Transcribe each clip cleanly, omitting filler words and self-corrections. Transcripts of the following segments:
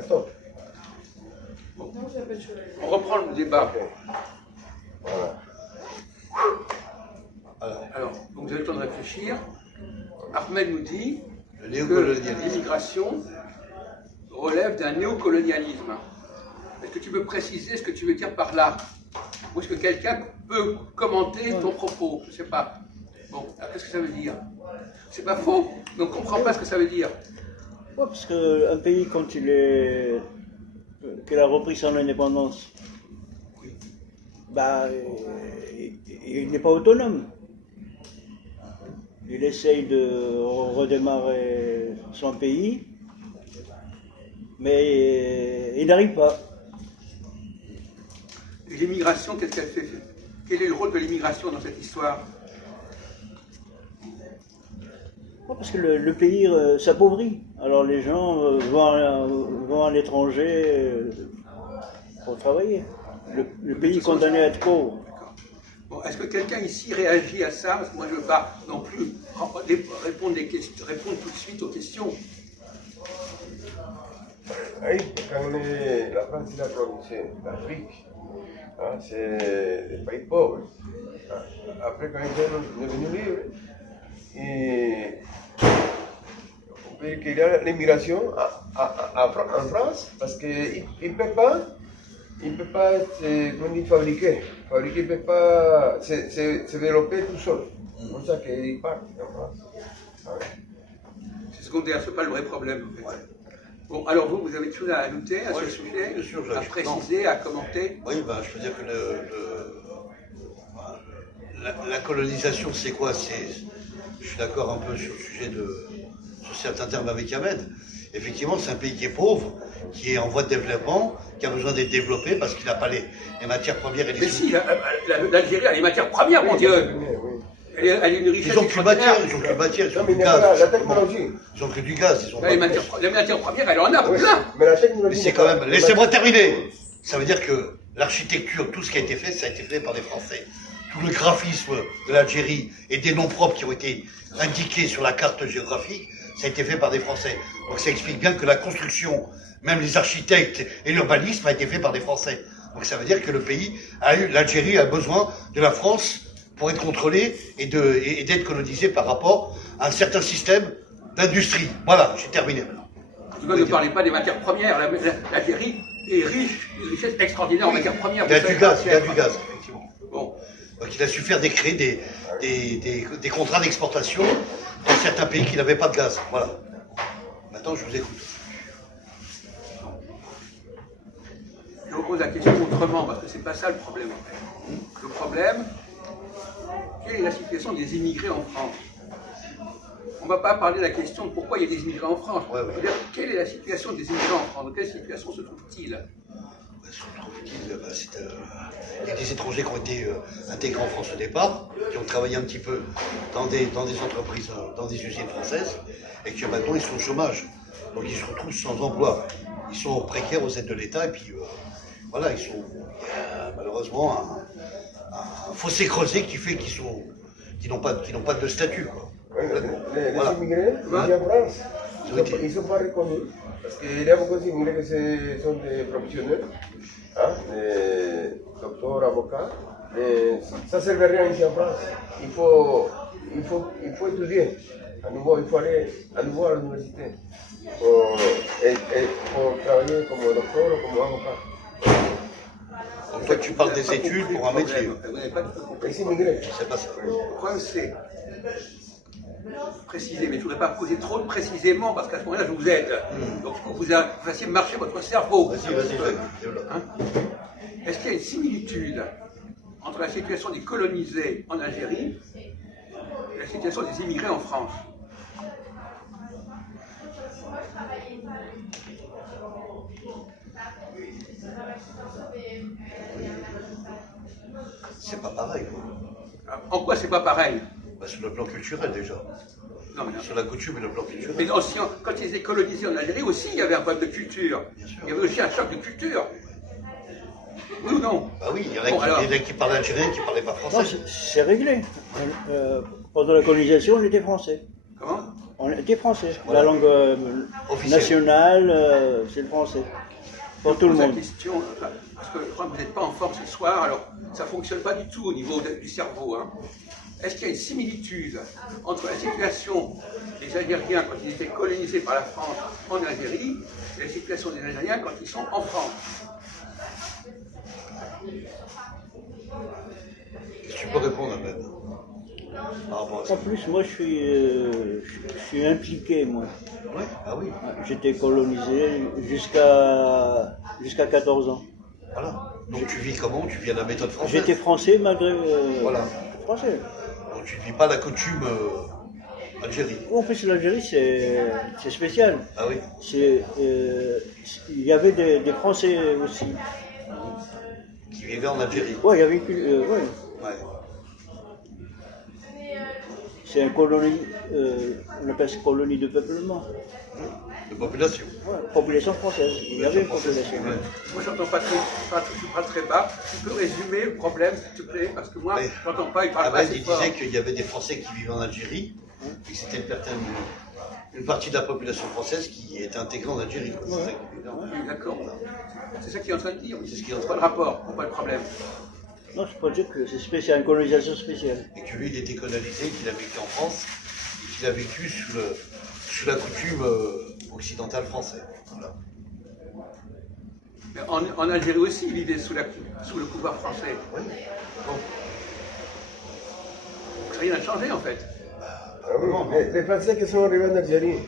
Stop. Bon. On reprend le débat. Voilà. Alors, donc vous avez le temps de réfléchir. Ahmed nous dit Le que néocolonialisme. l'immigration relève d'un néocolonialisme. Est-ce que tu peux préciser ce que tu veux dire par là? Ou est-ce que quelqu'un peut commenter ton propos? Je ne sais pas. Bon, alors qu'est-ce que ça veut dire? C'est pas faux, mais on ne comprend pas ce que ça veut dire. Ouais, parce qu'un pays, quand qu'il a repris son indépendance, bah, il n'est pas autonome. Il essaye de redémarrer son pays, mais il n'arrive pas. Et l'immigration, qu'est-ce qu'elle fait? Quel est le rôle de l'immigration dans cette histoire? Parce que le pays s'appauvrit. Alors les gens vont à l'étranger pour travailler. Le pays est condamné à être pauvre. Bon, est-ce que quelqu'un ici réagit à ça? Parce que moi je ne veux pas non plus répondre tout de suite aux questions. Oui, quand la France a prononcé l'Afrique, hein, c'est des pays pauvres. Après, quand ils sont devenus libres, et on peut dire qu'il y a l'immigration en France parce qu'il ne peut pas fabriquer. Fabriquer ne peut pas se développer tout seul. C'est pour ça qu'il part en France. C'est secondaire, ce n'est pas le vrai problème. En fait. Ouais. Bon, alors vous avez quelque chose à ajouter à ce sujet, bien sûr, à préciser, à commenter? Oui, ben, je veux dire que la colonisation, c'est quoi? Je suis d'accord un peu sur le sujet sur certains termes avec Ahmed. Effectivement, c'est un pays qui est pauvre, qui est en voie de développement, qui a besoin d'être développé parce qu'il n'a pas les matières premières et les... Mais si, l'Algérie a les matières premières, mon Dieu. Elle a une richesse. Ils ont que matière, ils ont du gaz. La technologie. Ils ont que du gaz. Ils ont les matières premières, elle en a plein. Mais la technologie. Mais c'est quand même. Laissez-moi terminer. Ça veut dire que l'architecture, tout ce qui a été fait, ça a été fait par des Français. Tout le graphisme de l'Algérie et des noms propres qui ont été indiqués sur la carte géographique, ça a été fait par des Français. Donc ça explique bien que la construction, même les architectes et l'urbanisme a été fait par des Français. Donc ça veut dire que l'Algérie a besoin de la France pour être contrôlée et d'être colonisée par rapport à un certain système d'industrie. Voilà, j'ai terminé maintenant. En tout cas, ne parlez pas des matières premières. L'Algérie est riche, une richesse extraordinaire en matières premières. Il y a du gaz, effectivement. Bon. Donc il a su faire créer des contrats d'exportation dans certains pays qui n'avaient pas de gaz. Voilà. Maintenant, je vous écoute. Je vous pose la question autrement, parce que c'est pas ça le problème. Le problème, quelle est la situation des immigrés en France? On ne va pas parler de la question de pourquoi il y a des immigrés en France. Ouais. Dire, quelle est la situation des immigrés en France? Dans quelle situation se trouve-t-il? Il y a des étrangers qui ont été intégrés en France au départ, qui ont travaillé un petit peu dans des entreprises, dans des usines françaises, et qui maintenant ils sont au chômage. Donc ils se retrouvent sans emploi. Ils sont précaires aux aides de l'État, et puis voilà, il y a malheureusement un fossé creusé qui fait qu'ils n'ont pas de statut, quoi. Les immigrés, ici en France, ils ne sont pas reconnus. Parce qu'il y a beaucoup d'immigrés qui sont des professionnels, hein, des docteurs, avocats. Mais ça ne sert à rien ici en France. Il faut étudier. À nouveau, il faut aller à nouveau à l'université pour travailler comme docteur ou comme avocat. En fait, tu parles des études pour un métier. Vous n'avez pas tout compris. Les immigrés. C'est pas ça. Le problème, c'est préciser, mais je ne voudrais pas poser trop précisément, parce qu'à ce moment-là, je vous aide. Donc, il faut que vous fassiez marcher votre cerveau. Vas-y, développe. Hein? Est-ce qu'il y a une similitude entre la situation des colonisés en Algérie et la situation des immigrés en France? C'est pas pareil. En quoi c'est pas pareil? Sur le plan culturel déjà. Non, mais non. Sur la coutume et le plan culturel. Mais aussi, quand ils étaient colonisés en Algérie aussi, il y avait un problème de culture. Bien sûr. Il y avait aussi un choc de culture. Oui ou non? Bah oui, il y en a qui parlent algérien, qui ne parlaient pas Non, français. c'est réglé. Pendant la colonisation, on était français. Comment? On était français. Voilà. La langue Officielle. nationale, c'est le français. Pour tout le pose la monde. question, parce que je crois que vous n'êtes pas en forme ce soir, alors ça ne fonctionne pas du tout au niveau du cerveau. Hein. Est-ce qu'il y a une similitude entre la situation des Algériens quand ils étaient colonisés par la France en Algérie et la situation des Algériens quand ils sont en France? Qu'est-ce que tu peux répondre, Ahmed, par rapport à ça? En plus, moi, je suis impliqué, moi. Ouais. Ah oui, J'étais colonisé jusqu'à 14 ans. voilà. Donc tu vis comment? Tu vis à la méthode française. J'étais français malgré... Voilà. Français. Donc tu ne vis pas la coutume Algérie. En plus, l'Algérie, c'est spécial. Ah oui. Il y avait des Français aussi. Qui vivait en Algérie. Ouais, il y avait ouais. Ouais. C'est un colonie, on appelle ça colonie de peuplement. De population. Ouais, population française. Il y avait une population. Ouais. Moi, j'entends pas très, tu parles très bas. Tu peux résumer le problème, s'il te plaît, parce que moi, Oui. j'entends pas, il parle pas Ahmed, assez il fort. disait qu'il y avait des Français qui vivaient en Algérie, et que c'était une partie de la population française qui était intégrée en Algérie. C'est ça qu'il disait. Oui, d'accord. C'est ça qu'il est en train de dire. C'est ce qu'il est en Pas train de de dire. rapport, pas de problème. Non, je peux dire que c'est spécial, une colonisation spéciale. Et que lui, il était colonisé, qu'il a vécu en France, et qu'il a vécu sous la coutume occidentale française. Voilà. Mais en Algérie aussi, ils vivaient sous le pouvoir français. Oui. Bon. Rien n'a changé en fait. Ah oui, les Français qui sont arrivés en Algérie,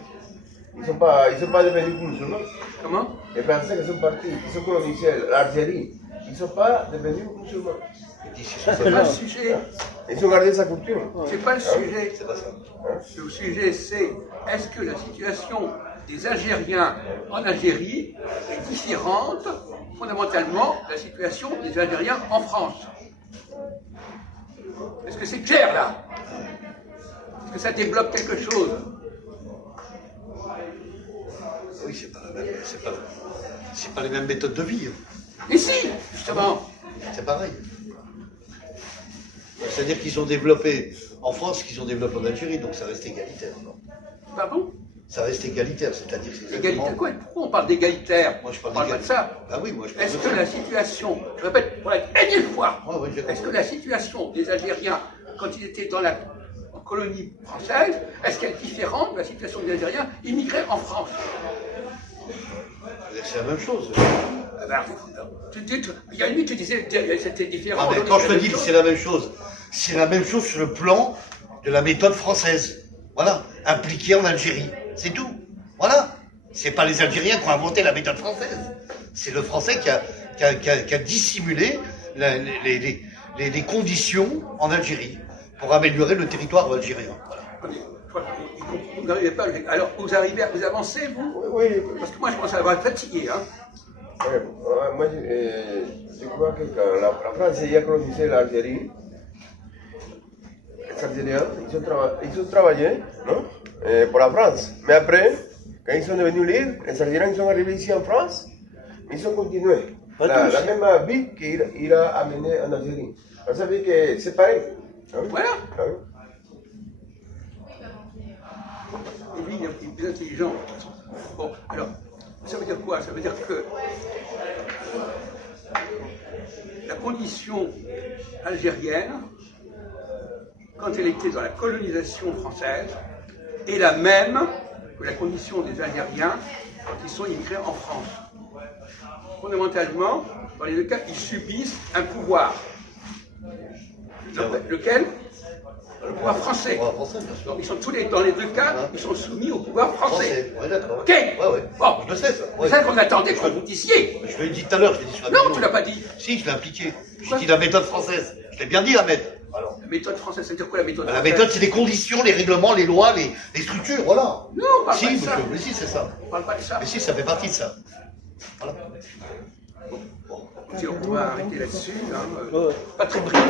ils ne sont pas devenus musulmans. Comment? Les Français qui sont partis, qui sont colonisés l'Algérie, ils ne sont pas devenus musulmans. Il dit, C'est pas le sujet. Ils ont gardé sa culture. C'est pas le sujet. c'est pas ça. Le sujet, c'est est-ce que la situation des Algériens en Algérie est différente fondamentalement de la situation des Algériens en France? Est-ce que c'est clair là? Est-ce que ça débloque quelque chose? Oui, c'est pas les mêmes méthodes de vie. Et si, justement. C'est pareil. C'est-à-dire qu'ils ont développé en France ce qu'ils ont développé en Algérie, donc ça reste égalitaire. Non, Pardon? ça reste égalitaire, c'est-à-dire que c'est Égalitaire quoi? Pourquoi on parle d'égalitaire? Moi, je On parle parle pas de ça. Ah oui, moi je parle Est-ce de que ça. la situation, je répète pour la énième fois, Ouais, j'ai est-ce que compris. la situation des Algériens, quand ils étaient dans la colonie française, est-ce qu'elle est différente de la situation des Algériens immigrés en France? C'est la même chose. Ah ben, il y a une nuit, tu disais que c'était différent. Ah, mais quand je te dis que c'est la même chose, c'est la même chose sur le plan de la méthode française. Voilà, impliquée en Algérie. C'est tout. Voilà. C'est pas les Algériens qui ont inventé la méthode française. C'est le Français qui a dissimulé les conditions en Algérie pour améliorer le territoire algérien. Voilà. Vous n'arrivez pas. Alors, vous arrivez, vous avancez, vous? Oui, oui. Parce que moi, je commence à avoir fatigué. Hein. Ouais, moi, je crois que quand la France a colonisé l'Algérie, les Algériens, ils ont travaillé, non, pour la France. Mais après, quand ils sont devenus libres, les Algériens ils sont arrivés ici en France, ils ont continué. Pas tous. La même vie qu'il a amené en Algérie. Ça veut dire que c'est pareil. Ah oui. Voilà. Ah oui. Et lui, il est plus intelligent. Bon, alors, ça veut dire quoi? Ça veut dire que la condition algérienne, quand elle était dans la colonisation française, est la même que la condition des Algériens quand ils sont immigrés en France. Fondamentalement, dans les deux cas, ils subissent un pouvoir. Lequel? Le pouvoir français. Le pouvoir français, bien sûr. Donc ils sont tous les, dans les deux cas, ils sont soumis au pouvoir français. Ouais, d'accord. Ok. Ouais, ouais. Bon. Je le sais, ça. C'est Ouais. ça qu'on attendait que vous disiez. Je l'ai dit tout à l'heure, je l'ai dit sur la Non, vidéo. tu l'as pas dit. Si, je l'ai impliqué. J'ai Quoi dit la méthode française. Je l'ai bien dit, Ahmed. Alors, La méthode française, c'est-à-dire quoi la méthode la française? méthode, c'est les conditions, les règlements, les lois, les structures, voilà. Non, on parle Si, pas de monsieur, ça. mais si, c'est ça. On parle pas de ça. Mais si, ça fait partie de ça. Voilà. Écoutez, on va arrêter là-dessus. Hein. Ouais. Pas très brillant.